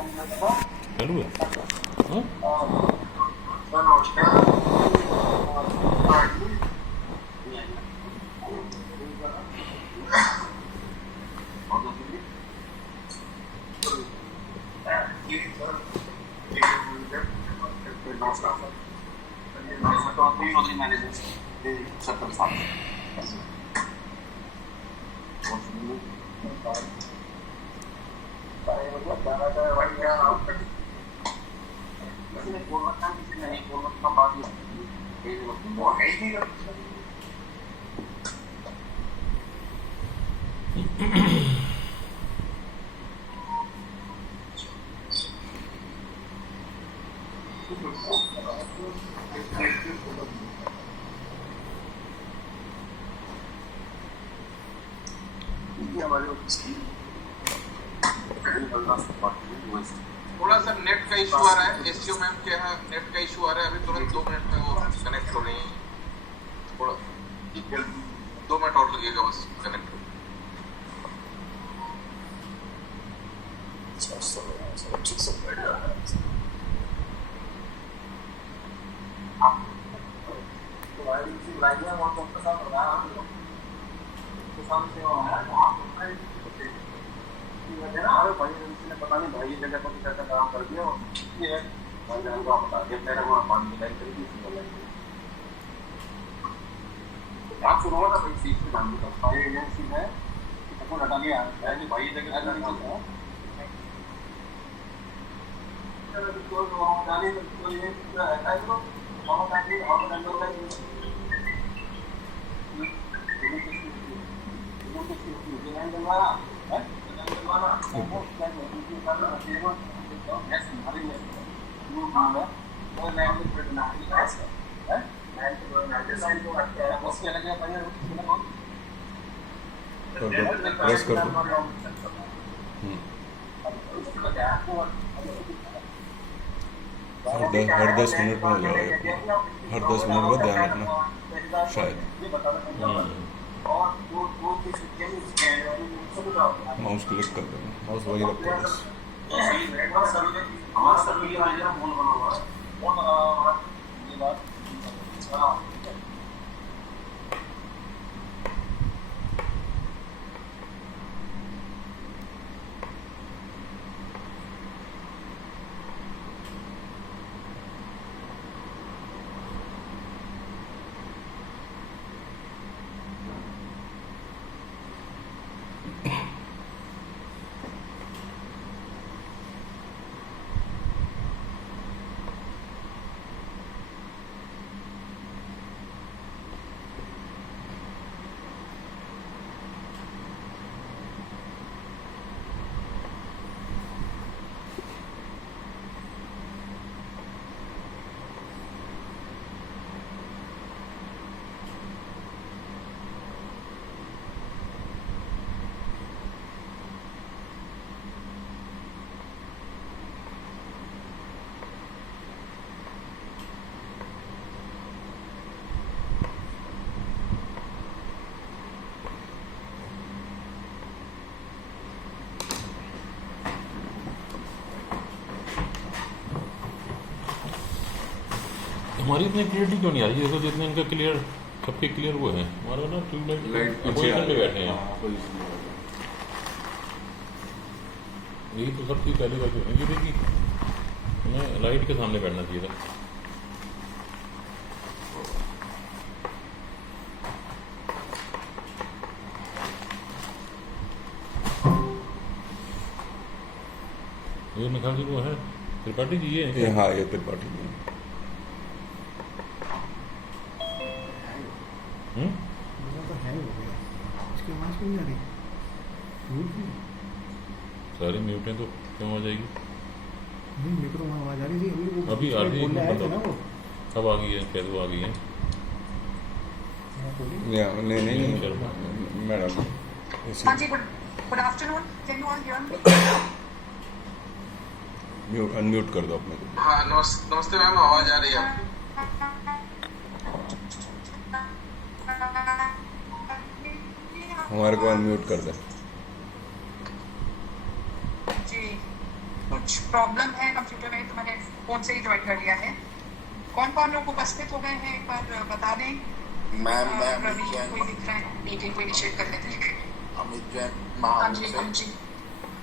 चालू है हाँ? थोड़ा सा नेट का इशू आ रहा है। एसईओ मैम के यहाँ नेट का इशू आ रहा है। अभी तुरंत 2 मिनट में वो कनेक्ट हो रही है। थोड़ा 2 मिनट और लगेगा बस कनेक्ट हो। पता नहीं भाई जगह पर कैसा काम कर दिया ये है भाई जान को बता दिया मेरा वहां पानी लाइन करी थी आप सुनो ना भाई सीट पे जान दो भाई एजेंसी है सबको हटा लिया है कि भाई जगह हटा नहीं सकता तो डाली तो ये हटा दो हम काटी और अंदर लाइन प्रेस कर दो हर 10 मिनट में हो जाएगा हर 10 मिनट में ध्यान रखना शायद माउस क्लिक कर देना माउस वही रखो बस हमारी इतनी क्लियरिटी क्यों नहीं आ रही है? देखो जितने इनका क्लियर सबके क्लियर हुए हैं हमारा ना ट्यूबलाइट पोजीशन पे बैठे हैं यही तो सब चीज़ पहली बात होगी देखी हमें लाइट के सामने बैठना चाहिए था ये निकाल जी वो है त्रिपाठी जी ये हाँ ये त्रिपाठी जी सारी म्यूटें तो क्यों आ जाएगी? मेरे को तो वहाँ आवाज़ आ रही थी अभी आ रही है अब आ गई है कैद आ गई है नहीं मैडम हाँ जी good afternoon can you all hear me unmute कर दो अपने को। हाँ नमस्ते मैम आवाज़ आ रही है आपकी हमारे को अनम्यूट कर दे जी कुछ प्रॉब्लम है कंप्यूटर में, तो मैंने फोन से ही ज्वाइन कर लिया है। कौन कौन लोग उपस्थित हो गए हैं एक बार बता दें। मैम मैं रवि अमित जैन, कोई दिख रहा है मीटिंग को इनिशिएट कर लेते हैं। अमित जैन हाँ जी, हाँ महागुण जी,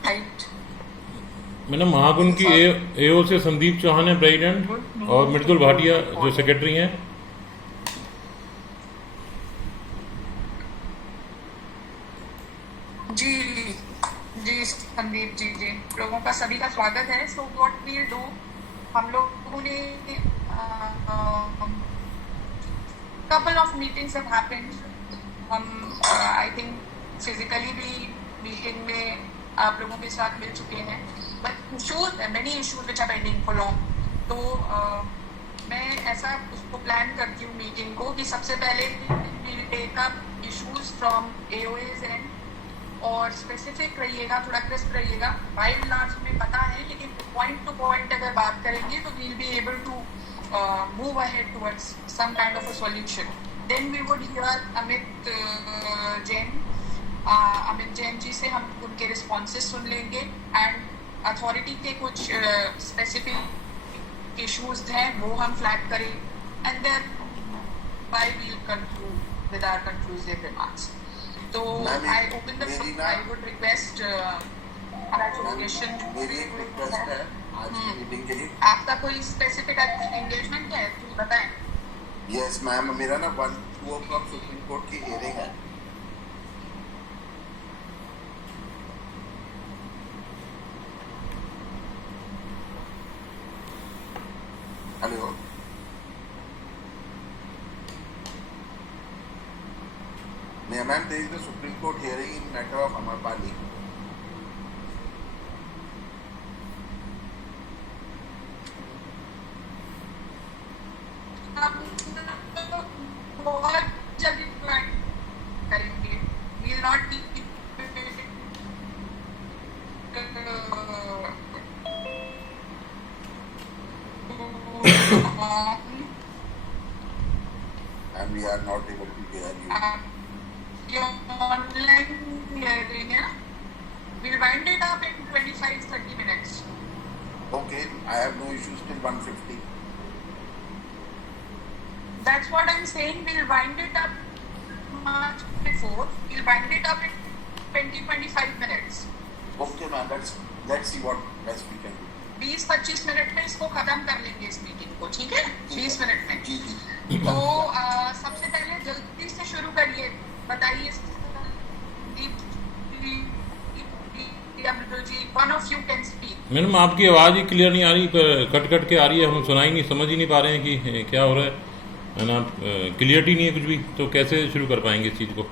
राइट। मैडम महागुण की एओ से संदीप चौहान है प्रेसिडेंट, और मृदुल भाटिया जो सेक्रेटरी हैं। जी जी संदीप जी, जी लोगों का सभी का स्वागत है। सो व्हाट वी डू, हम लोगों ने couple of meetings have happened. हम I think physically भी मीटिंग में आप लोगों के साथ मिल चुके हैं, but issues, many issues which are pending for long. तो मैं ऐसा उसको प्लान करती हूँ मीटिंग को कि सबसे पहले we'll take up issues from AOA's end, और स्पेसिफिक रहिएगा, थोड़ा क्रिस्प रहिएगा। बाय एंड लार्ज हमें पता है, लेकिन पॉइंट टू पॉइंट अगर बात करेंगे तो we'll be able to move ahead towards some kind of a solution. Then we would hear Amit Jain जी से हम उनके responses सुन लेंगे, and authority के कुछ specific issues हैं वो हम flag करें, and then we'll conclude with our conclusive remarks. तो I open the floor. I would request clarification. मेरी एक रिक्वेस्ट है आज की मीटिंग के लिए। आपका कोई स्पेसिफिक एंगेजमेंट है तो बताएं। यस मैम, मेरा ना 1-2 o'clock सुप्रीम कोर्ट की हियरिंग है। Hello ma'am, there is the Supreme Court hearing in matter of Amrapali. बहुत जल्दी करेंगे। We'll not keep And we are not able to hear you. your online hearing, yeah? We'll wind it up in 25-30 minutes. Okay, I have no issues till 1:50. That's what I'm saying. We'll wind it up much before. We'll wind it up in 20-25 minutes. Okay ma'am, let's see what best we can do. 20-25 minute में इसको खत्म कर लेंगे इस meeting को, ठीक है? 20 minute में। जी जी। तो सबसे पहले जल्दी से शुरू करिए, बताइए one of you can speak. Madam आपकी आवाज़ ही क्लियर नहीं आ रही, कट कट के आ रही है, हम सुनाई नहीं, समझ ही नहीं पा रहे हैं कि क्या हो रहा है ना। क्लियरिटी नहीं है कुछ भी, तो कैसे शुरू कर पाएंगे इस चीज़ को।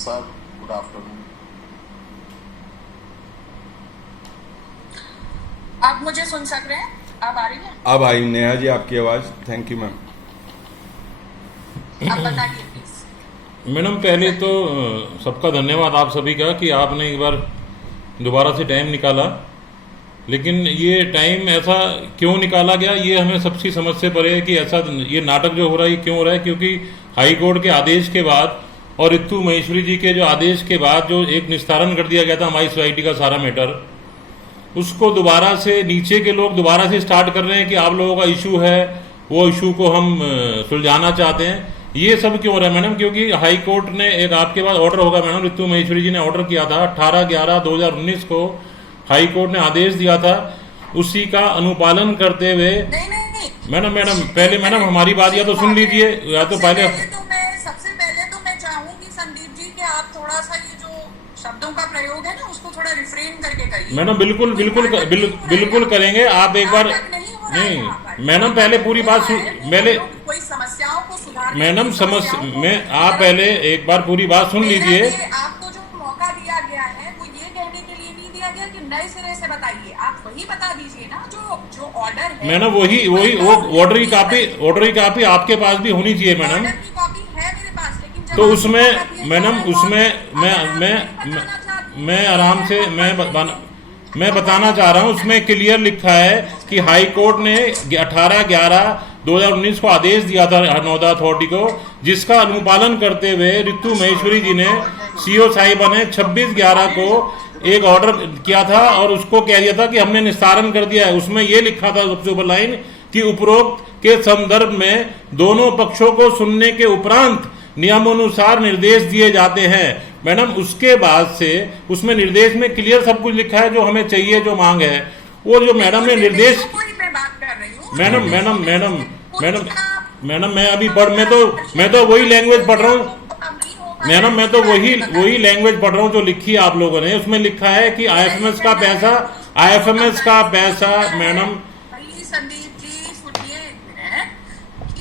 Sir, good afternoon. आप मुझे सुन सक रहे हैं? आप आ रही हैं? अब आई नेहा जी आपकी आवाज। Thank you ma'am. आप बताइए प्लीज। मैडम पहले तो सबका धन्यवाद आप सभी का कि आपने एक बार दोबारा से टाइम निकाला, लेकिन ये टाइम ऐसा क्यों निकाला गया ये हमें सबकी समझ से परे है कि ऐसा ये नाटक जो हो रहा है क्यों हो रहा है। क्योंकि हाई कोर्ट के आदेश के बाद और रितु महेश्वरी जी के जो आदेश के बाद जो एक निस्तारण कर दिया गया था हमारी सोसाइटी का सारा मैटर, उसको दोबारा से नीचे के लोग दोबारा से स्टार्ट कर रहे हैं कि आप लोगों का इशू है, वो इशू को हम सुलझाना चाहते हैं। ये सब क्यों हो रहा है मैडम? क्योंकि हाई कोर्ट ने एक आपके पास ऑर्डर होगा मैडम, रितु महेश्वरी जी ने ऑर्डर किया था 18/11/2019 को हाई कोर्ट ने आदेश दिया था, उसी का अनुपालन करते हुए। नहीं मैडम पहले मैडम हमारी बात या तो सुन लीजिए या तो पहले सबसे पहले तो मैं चाहूंगी संदीप जी कि आप थोड़ा सा ये जो शब्दों का प्रयोग है ना उसको थोड़ा रिफ्रेन करके करिए। मैडम बिल्कुल करेंगे। आप एक बार नहीं मैडम पहले पूरी बात पहले कोई समस्याओं को सुधार मैडम समझ मैं आप पहले एक बार पूरी बात सुन लीजिए। आपको जो मौका दिया गया है वो ये कहने के लिए नहीं दिया गया कि नए सिरे से बताइए, आप वही बता दीजिए ना जो ऑर्डर है। मैडम वही वो ऑर्डर की कापी आपके पास भी होनी चाहिए मैडम। ऑर्डर की कॉपी है मेरे पास, लेकिन जब तो आपको उसमें मौका दिया मैडम जाए, उसमें तो मैं आराम से मैं बताना चाह रहा हूँ, उसमें क्लियर लिखा है कि हाई कोर्ट ने 18/11/2019 को आदेश दिया था नोएडा अथॉरिटी को, जिसका अनुपालन करते हुए रितु महेश्वरी जी ने सीओ साहिबा ने 26/11 को एक ऑर्डर किया था और उसको कह दिया था कि हमने निस्तारण कर दिया है। उसमें यह लिखा था सबसे ऊपर लाइन कि उपरोक्त के संदर्भ में दोनों पक्षों को सुनने के उपरांत नियमानुसार निर्देश दिए जाते हैं। मैडम उसके बाद से उसमें निर्देश में क्लियर सब कुछ लिखा है जो हमें चाहिए, जो मांग है वो जो मैडम ने निर्देश। मैडम मैं अभी मैं तो वही लैंग्वेज पढ़ रहा हूँ मैडम, मैं तो वही लैंग्वेज पढ़ रहा हूँ जो लिखी है आप लोगों ने। उसमें लिखा है कि आईएफएमएस का पैसा मैडम। संदीप जी सुनिए,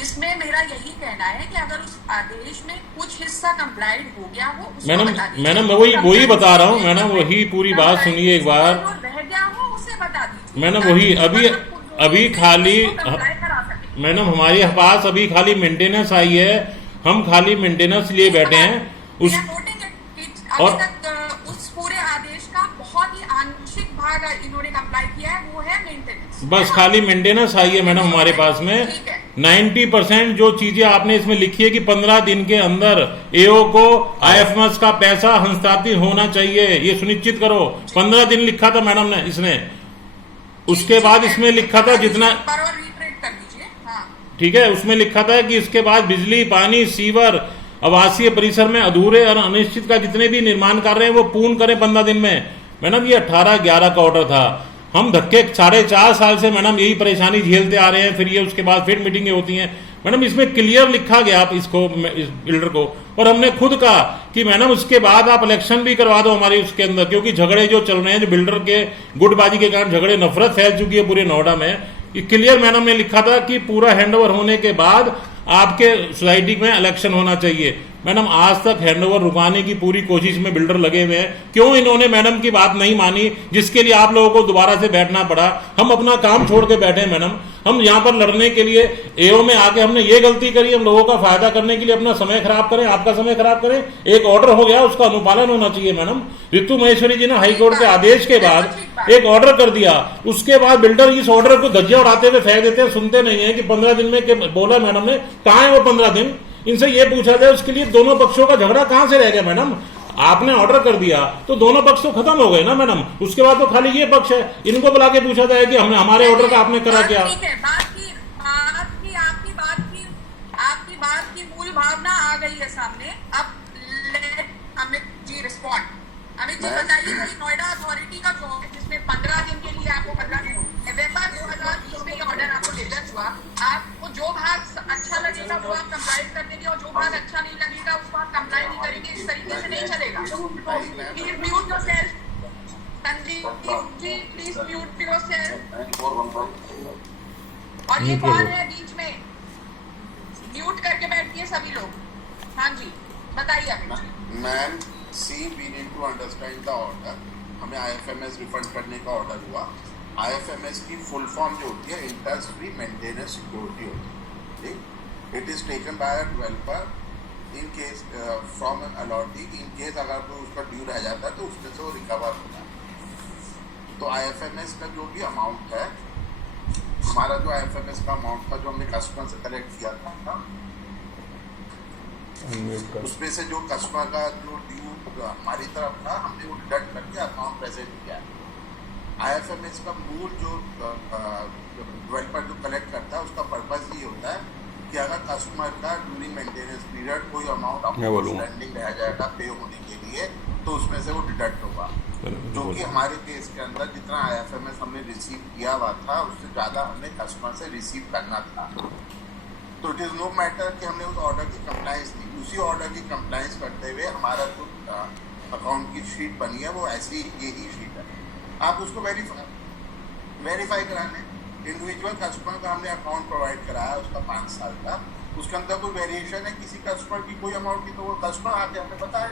इसमें मेरा यही कहना है कि अगर उस आदेश में कुछ हिस्सा कंप्लाइड हो गया हो मैडम मैं वही बता रहा हूँ मैडम, वही पूरी बात सुनिए एक बार। रह गया हो उसे बता दीजिए मैडम वही अभी खाली मैडम हमारे पास अभी खाली मेंटेनेंस आई है, हम खाली मेंटेनेंस लिए बैठे हैं उस और उस पूरे आदेश का बहुत ही आंशिक भाग इन्होंने कंप्लाई किया है, वो है मेंटेनेंस। बस खाली मेंटेनेंस आई है मैडम हमारे पास में। 90% जो चीजें आपने इसमें लिखी है कि 15 दिन के अंदर एओ को आईएफएमएस का पैसा हस्तांतरित होना चाहिए, ये सुनिश्चित करो। 15 दिन लिखा था मैडम ने इसने। उसके बाद इसमें लिखा था जितना ठीक है, उसमें लिखा था कि इसके बाद बिजली पानी सीवर आवासीय परिसर में अधूरे और अनिश्चित का जितने भी निर्माण कार्य हैं वो पूर्ण करें 15 दिन में। मैडम ये 18/11 का ऑर्डर था। हम धक्के 4.5 साल से मैडम यही परेशानी झेलते आ रहे हैं, फिर ये उसके बाद फिर मीटिंगें होती हैं। मैडम इसमें क्लियर लिखा गया आप इसको इस बिल्डर को, और हमने खुद कहा कि मैडम उसके बाद आप इलेक्शन भी करवा दो हमारे उसके अंदर, क्योंकि झगड़े जो चल रहे हैं, जो बिल्डर के गुटबाजी के कारण झगड़े, नफरत फैल चुकी है पूरे नोएडा में। क्लियर मैडम ने लिखा था कि पूरा हैंडओवर होने के बाद आपके सोसाइटी में इलेक्शन होना चाहिए। मैडम आज तक हैंडओवर रुकाने की पूरी कोशिश में बिल्डर लगे हुए हैं। क्यों इन्होंने मैडम की बात नहीं मानी, जिसके लिए आप लोगों को दोबारा से बैठना पड़ा। हम अपना काम छोड़ के बैठे हैं मैडम, हम यहाँ पर लड़ने के लिए एओ में आके हमने ये गलती करी, हम लोगों का फायदा करने के लिए अपना समय खराब करें, आपका समय खराब करें। एक ऑर्डर हो गया, उसका अनुपालन होना चाहिए मैडम। रितु महेश्वरी जी ने हाईकोर्ट के आदेश के बाद एक ऑर्डर कर दिया, उसके बाद बिल्डर इस ऑर्डर को धज्जियां उड़ाते हुए फेंक देते हैं, सुनते नहीं है कि 15 दिन में बोला मैडम ने। कहाँ है वो 15 दिन? इनसे ये पूछा जाए, उसके लिए दोनों पक्षों का झगड़ा कहां से रह गया मैडम? आपने ऑर्डर कर दिया तो दोनों पक्ष तो खत्म हो गए ना मैडम। उसके बाद तो खाली ये पक्ष है, इनको बुला के पूछा जाए कि हमने हमारे ऑर्डर का आपने करा क्या। आपकी बात की मूल भावना आ गई है सामने। अब अमित जी रिस्पॉन्ड। अमित जी बताइए कि नोएडा अथॉरिटी का जो जिसमें 15 दिन के लिए आपको 15 दिन नवंबर 2020 में ये ऑर्डर आपको लेटर हुआ, आपको जो भाग अच्छा लगेगा वो आप कंप्लाई कर देंगे और जो भाग अच्छा नहीं लगेगा उसको आप कंप्लाई नहीं करेंगे। इस तरीके से नहीं चलेगा। Please mute yourself. Sandeep ji please mute yourself. और ये कौन है बीच में? म्यूट करके बैठिए सभी लोग। हाँ जी बताइए Amit ji. Ma'am see we need to understand the order. हमें आईएफएमएस रिफंड करने का ऑर्डर हुआ। आईएफएमएस की फुल फॉर्म जो होती है इंटरेस्ट फ्री मेंटेनेंस सिक्योरिटी होती है। It is taken by a developer in case from an allottee. In case अगर कोई उसका ड्यू रह जाता है तो उसमें से वो रिकवर होता है। तो आईएफएमएस का जो भी अमाउंट है, हमारा जो आईएफएमएस का अमाउंट था जो हमने कस्टमर से कलेक्ट किया था, उसमें से जो कस्टमर का जो ड्यू हमारी तरफ था हमने वो डिडक्ट करके अकाउंट प्रेजेंट किया है। आईएफएमएस का मूल जो डेवलपर जो कलेक्ट करता है उसका पर्पस ये होता है कि अगर कस्टमर का ड्यूरिंग मेंटेनेंस पीरियड कोई अमाउंट आउटस्टैंडिंग रह जाएगा पे होने के लिए तो उसमें से वो डिडक्ट होगा। जो कि हमारे केस के अंदर जितना आईएफएमएस हमने रिसीव किया हुआ था उससे ज़्यादा हमने कस्टमर से रिसीव करना था। तो इट इज़ नो मैटर कि हमने उस ऑर्डर की कंप्लाइंस की, उसी ऑर्डर की कंप्लाइंस करते हुए हमारा जो अकाउंट की शीट बनी है वो ऐसी यही शीट है। आप उसको वेरीफाई कराने इंडिविजुअल कस्टमर का हमने अकाउंट प्रोवाइड कराया उसका 5 साल का, उसके अंदर कोई वेरिएशन है किसी कस्टमर की कोई अमाउंट की, तो वो कस्टमर आके हमें बताए।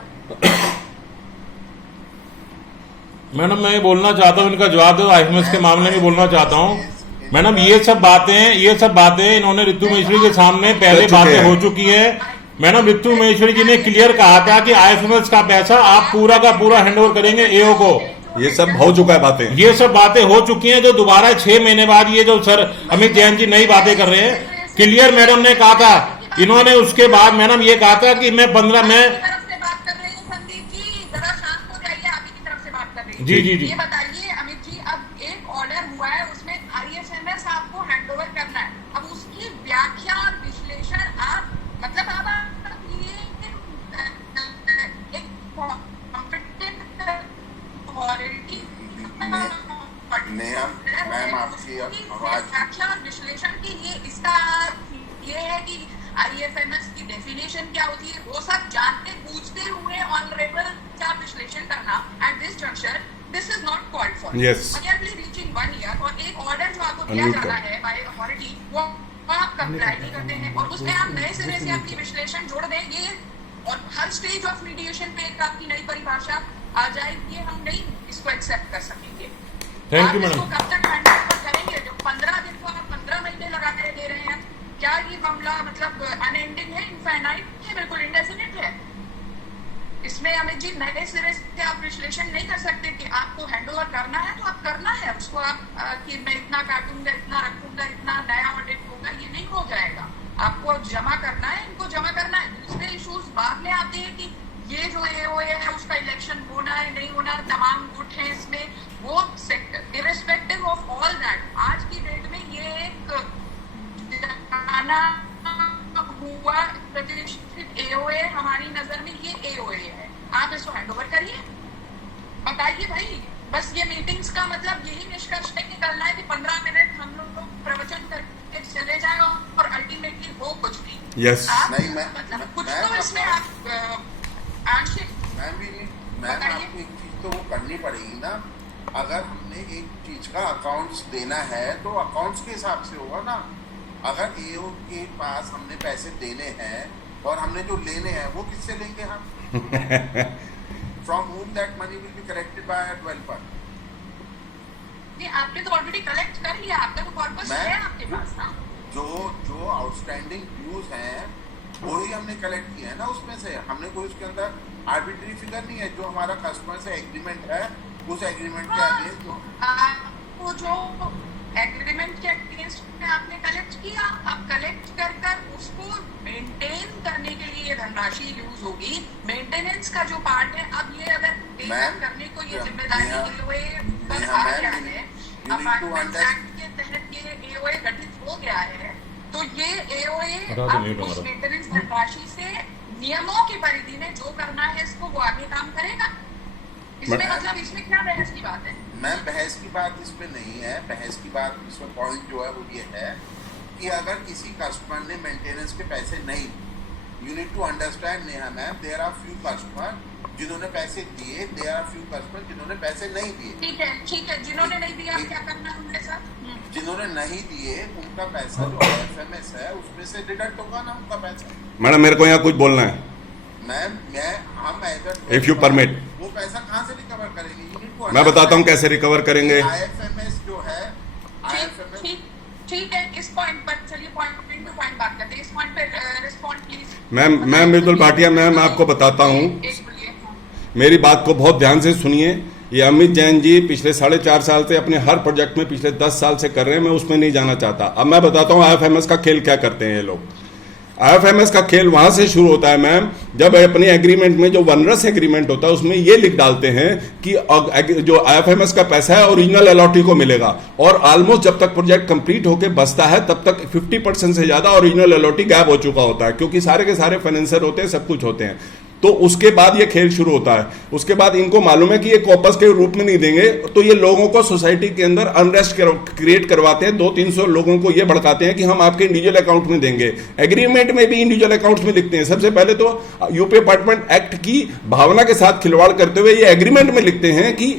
मैडम मैं बोलना चाहता हूँ, इनका जवाब दो। आईएफएमएस के मामले में बोलना चाहता हूँ मैडम, ये सब बातें इन्होंने ऋतु महेश्वरी के सामने पहले कर चुके बातें हैं। हो चुकी है। मैडम ऋतु महेश्वरी जी ने क्लियर कहा था कि आईएफएमएस का पैसा आप पूरा का पूरा हैंडओवर करेंगे एओ को। ये सब हो चुका है बातें। ये सब बातें हो चुकी हैं, जो दोबारा 6 महीने बाद ये जो सर अमित जैन जी नई बातें कर रहे हैं, क्लियर मैडम ने कहा था। इन्होंने उसके बाद मैडम ये कहा था कि मैं 15 में तरफ से बात कर रही हूँ संदीप जी, जरा शांत हो जाइए। आप ही की तरफ से बात कर रही हूँ। जी, जी, जी। ये बताइए अमित जी, अब एक ऑर्डर हुआ है, उसमें आईएफएमएस आपको हैंडओवर करना है। अब उसकी व्याख्या और विश्लेषण आप मतलब आप एक कॉम्पिटेंट अथॉरिटी मैम आपकी आवाज व्याख्या और विश्लेषण की इसका ये है कि आईएफएमएस की डेफिनेशन क्या होती है, वो सब जानते पूछते हुए ऑनरेबल का विश्लेषण करना at this junction, this is not called for. Yes. Nearly reaching 1 year और एक ऑर्डर जो आपको दिया Unmute जाना कर। है बाय अथॉरिटी, वो आप कंप्लाई नहीं करते हैं और उसमें आप नए सिरे से आपकी विश्लेषण जोड़ देंगे और हर स्टेज ऑफ मीडिएशन पे एक आपकी नई परिभाषा आ जाएगी। हम नहीं इसको एक्सेप्ट कर सकेंगे। थैंक यू आप इसको मैडम। कब तक हैंडओवर करेंगे? जो 15 दिन को आप 15 महीने लगा के दे रहे हैं, क्या ये मामला मतलब अनएंडिंग है, इनफाइनाइट है, बिल्कुल इंडेफिनिट है? इसमें अमित जी नए सिरे से आप विश्लेषण नहीं कर सकते कि आपको हैंडओवर करना है तो आप करना है उसको। आप कि मैं इतना काटूंगा, इतना रखूंगा, इतना नया ऑडिट होगा, ये नहीं हो जाएगा। आपको जमा करना है, इनको जमा करना है। दूसरे इश्यूज बाद में आते हैं कि ये जो एओए है उसका इलेक्शन होना है नहीं होना, तमाम गुट है इसमें, वो sector irrespective of all that आज की डेट में ये एक जाना हुआ प्रतिष्ठित एओए हमारी नजर में ये एओए है। आप इसको हैंडओवर करिए, बताइए भाई। बस ये मीटिंग्स का मतलब यही निष्कर्ष नहीं निकलना है कि 15 मिनट हम लोग प्रवचन करके चले जाए और अल्टीमेटली हो कुछ नहीं। यस। आप नहीं, मैं कुछ तो इसमें आप आंशिक मैम आपको एक चीज तो वो करनी पड़ेगी ना। अगर हमने एक चीज का अकाउंट्स देना है तो अकाउंट्स के हिसाब से होगा ना। अगर एओ के पास हमने पैसे देने हैं और हमने जो लेने हैं वो किससे लेंगे हम? From whom that money will be collected by a developer? नहीं, आपने तो ऑलरेडी कलेक्ट कर लिया, आपका तो कॉर्पस है आपके पास ना। जो आउटस्टैंडिंग ड्यूज हैं वही हमने कलेक्ट किया है ना। उसमें से हमने कोई उसके अंदर आर्बिट्री फिगर नहीं है। जो हमारा कस्टमर से एग्रीमेंट है उस एग्रीमेंट के अगेंस्ट वो जो एग्रीमेंट के अगेंस्ट में आपने कलेक्ट किया, आप कलेक्ट कर उसको मेंटेन करने के लिए धनराशि यूज होगी। मेंटेनेंस का जो पार्ट है, अब ये अगर पेमेंट करने को ये जिम्मेदारी एओए पर आ गया है, अपार्टमेंट एक्ट के तहत ये एओए गठित हो गया है, तो ये एओए अब उस मेंटेनेंस धनराशि से नियमों की परिधि में जो करना है इसको वो आगे काम करेगा। इसमें मतलब इसमें क्या बहस की बात है? मैम बहस की बात इसमें नहीं है। बहस की बात इसमें पॉइंट जो है वो ये है कि अगर किसी कस्टमर ने मेंटेनेंस के पैसे नहीं, you need to understand Neha ma'am, there are few customer जिन्होंने पैसे दिए, देयर आर फ्यू कस्टमर जिन्होंने पैसे नहीं दिए। ठीक है, जिन्होंने नहीं दिया क्या करना है उनके साथ? जिन्होंने नहीं दिए उनका पैसा जो आईएफएमएस है उसमें से डिडक्ट होगा ना उनका पैसा। मैडम मेरे को यहाँ कुछ बोलना है। मैम हम If you permit. वो पैसा कहाँ से रिकवर करेंगे? You need to मैं बताता हूँ कैसे रिकवर करेंगे। आईएफएमएस जो है, आईएफएमएस ठीक है। इस पॉइंट पर चलिए पॉइंट टू पॉइंट बात करते हैं। इस पॉइंट पे respond please. Ma'am Mridul Bhatia ma'am, मैं आपको बताता हूँ, मेरी बात को बहुत ध्यान से सुनिए। ये अमित जैन जी पिछले 4.5 साल से अपने हर प्रोजेक्ट में पिछले 10 साल से कर रहे हैं। मैं उसमें नहीं जाना चाहता। अब मैं बताता हूँ आईएफएमएस का खेल क्या करते हैं ये लोग। आईएफएमएस का खेल वहां से शुरू होता है मैम, जब अपने एग्रीमेंट में जो वनरस एग्रीमेंट होता है उसमें ये लिख डालते हैं कि जो आईएफएमएस का पैसा है ओरिजिनल अलॉटी को मिलेगा, और ऑलमोस्ट जब तक प्रोजेक्ट कंप्लीट होकर बचता है तब तक 50% से ज्यादा ओरिजिनल अलॉटी गायब हो चुका होता है, क्योंकि सारे के सारे फाइनेंसर होते हैं, सब कुछ होते हैं। तो उसके बाद ये खेल शुरू होता है। उसके बाद इनको मालूम है कि ये कॉपस के रूप में नहीं देंगे, तो ये लोगों को सोसाइटी के अंदर अनरेस्ट क्रिएट करवाते हैं। 200-300 लोगों को ये भड़काते हैं कि हम आपके इंडिविजुअल अकाउंट में देंगे। एग्रीमेंट में भी इंडिविजुअल अकाउंट्स में लिखते हैं। सबसे पहले तो यूपी अपार्टमेंट एक्ट की भावना के साथ खिलवाड़ करते हुए ये एग्रीमेंट में लिखते हैं कि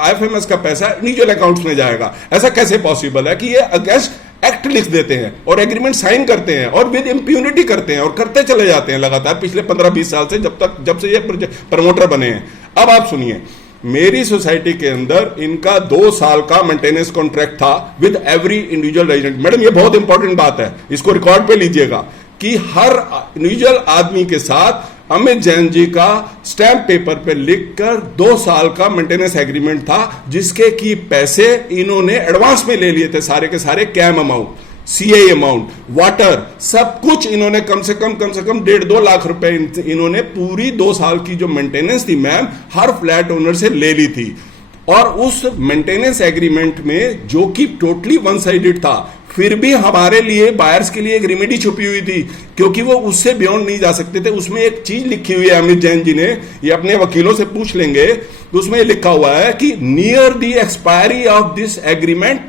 आईएफएमएस का पैसा इंडिविजुअल अकाउंट्स में जाएगा। ऐसा कैसे पॉसिबल है कि ये अगेंस्ट एक्ट लिख देते हैं और एग्रीमेंट साइन करते हैं और विद इम्प्यूनिटी करते हैं और करते चले जाते हैं लगातार पिछले 15-20 साल से, जब से ये प्रमोटर बने हैं। अब आप सुनिए, मेरी सोसाइटी के अंदर इनका 2 साल का मेंटेनेंस कॉन्ट्रैक्ट था with every individual resident. Madam ये बहुत इंपॉर्टेंट बात है, इसको रिकॉर्ड पे लीजिएगा कि हर इंडिविजुअल आदमी के साथ अमित जैन जी का स्टैंप पेपर पे लिखकर 2 साल का मेंटेनेंस एग्रीमेंट था, जिसके की पैसे इन्होंने एडवांस में ले लिए थे, सारे के सारे CAM amount, CA amount, water, सब कुछ इन्होंने कम से कम 1.5-2 लाख रुपए इन्होंने पूरी 2 साल की जो मेंटेनेंस थी मैम हर फ्लैट ओनर से ले ली थी। और उस मेंटेनेंस एग्रीमेंट में जो कि टोटली वन साइडेड था, फिर भी हमारे लिए बायर्स के लिए एक रेमेडी छुपी हुई थी, क्योंकि वो उससे बियॉन्ड नहीं जा सकते थे। उसमें एक चीज लिखी हुई है अमित जैन जी ने, ये अपने वकीलों से पूछ लेंगे, तो उसमें लिखा हुआ है कि near the expiry of this agreement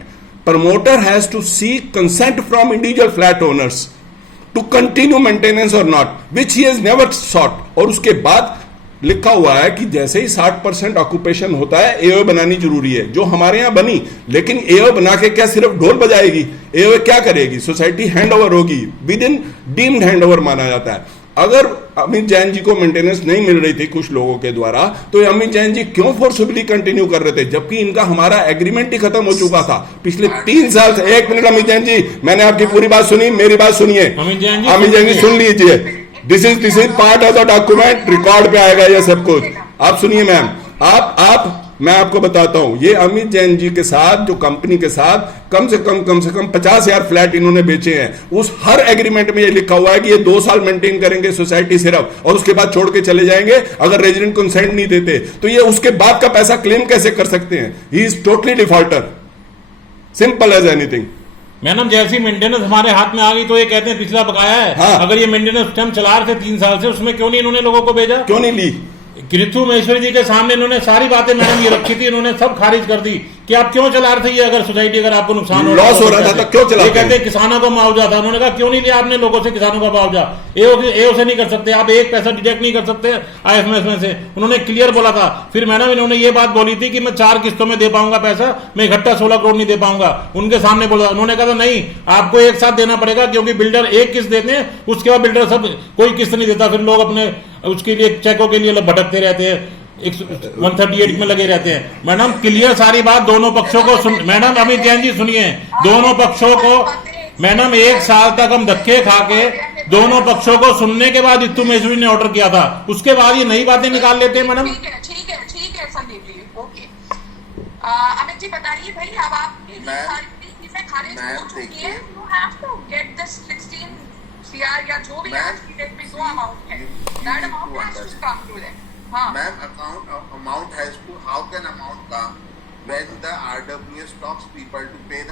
promoter has to seek consent from individual flat owners to continue maintenance और not, which he has never sought. और उसके बाद लिखा हुआ है कि जैसे ही 60% ऑक्यूपेशन होता है एओ बनानी जरूरी है, जो हमारे यहां बनी। लेकिन एओ बना के क्या सिर्फ ढोल बजाएगी? एओ क्या करेगी? सोसाइटी हैंडओवर होगी, विद इन डीम्ड हैंडओवर माना जाता है। अगर अमित जैन जी को मेंटेनेंस नहीं मिल रही थी कुछ लोगों के द्वारा, तो अमित जैन जी क्यों फोर्सफुली कंटिन्यू कर रहे थे, जबकि इनका हमारा एग्रीमेंट ही खत्म हो चुका था पिछले 3 साल से। 1 मिनट अमित जैन जी, मैंने आपकी पूरी बात सुनी, मेरी बात सुनिए। अमित जैन जी सुन लीजिए, this is part of the document, record पे आएगा ये सब कुछ। आप सुनिए मैम, मैं आपको बताता हूं, ये अमित जैन जी के साथ जो कंपनी के साथ कम से कम 50,000 फ्लैट इन्होंने बेचे हैं। उस हर एग्रीमेंट में ये लिखा हुआ है कि ये 2 साल मेंटेन करेंगे सोसाइटी सिर्फ, और उसके बाद छोड़ के चले जाएंगे। अगर रेजिडेंट कंसेंट नहीं देते तो ये उसके बाद का पैसा क्लेम कैसे कर सकते हैं? He is totally defaulter, simple as anything. Madam जैसी मेंटेनेंस हमारे हाथ में आ गई तो ये कहते हैं पिछला बकाया है। हाँ। अगर ये मेंटेनेंस टाइम चला रहे थे 3 साल से, उसमें क्यों नहीं इन्होंने लोगों को भेजा? क्यों नहीं ली? कृथु महेश्वरी जी के सामने इन्होंने सारी बातें मैडम ये रखी थी, इन्होंने सब खारिज कर दी कि आप क्यों चला रहे थे ये, अगर सोसाइटी अगर आपको नुकसान लॉस हो रहा था तो क्यों चला? ये कहते हैं किसानों को मुआवजा था, उन्होंने कहा क्यों नहीं लिया आपने लोगों से किसानों का मुआवजा? एओ से नहीं कर सकते आप, 1 पैसा डिडक्ट नहीं कर सकते आईएफएमएस में से, उन्होंने क्लियर बोला था। फिर मैडम इन्होंने ये बात बोली थी कि मैं 4 किस्तों में दे पाऊंगा पैसा, मैं इकट्ठा 16 करोड़ नहीं दे पाऊंगा, उनके सामने बोला। उन्होंने कहा नहीं, आपको एक साथ देना पड़ेगा, क्योंकि बिल्डर 1 किस्त देते हैं, उसके बाद बिल्डर सब कोई किस्त नहीं देता, फिर लोग अपने उसके लिए चेकों के लिए भटकते रहते हैं, 138 में लगे रहते हैं। मैडम क्लियर सारी बात दोनों पक्षों को सुन, मैडम अमित जैन जी सुनिए, दोनों पक्षों को मैडम 1 साल तक हम धक्के खा के दोनों पक्षों को सुनने के बाद इत्तू महेश्वरी ने ऑर्डर किया था, उसके बाद ये नई बातें निकाल लेते हैं मैडम। ठीक है संदीप जी, ओके। अमित जी बताइए भाई, अब आपकी खारिज हो चुकी है, you have to get this 16 CR या जो भी आज की डेट में जो अमाउंट है, that amount has to come to them. Ma'am, amount has to, how can amount come when the RWA stops people to pay the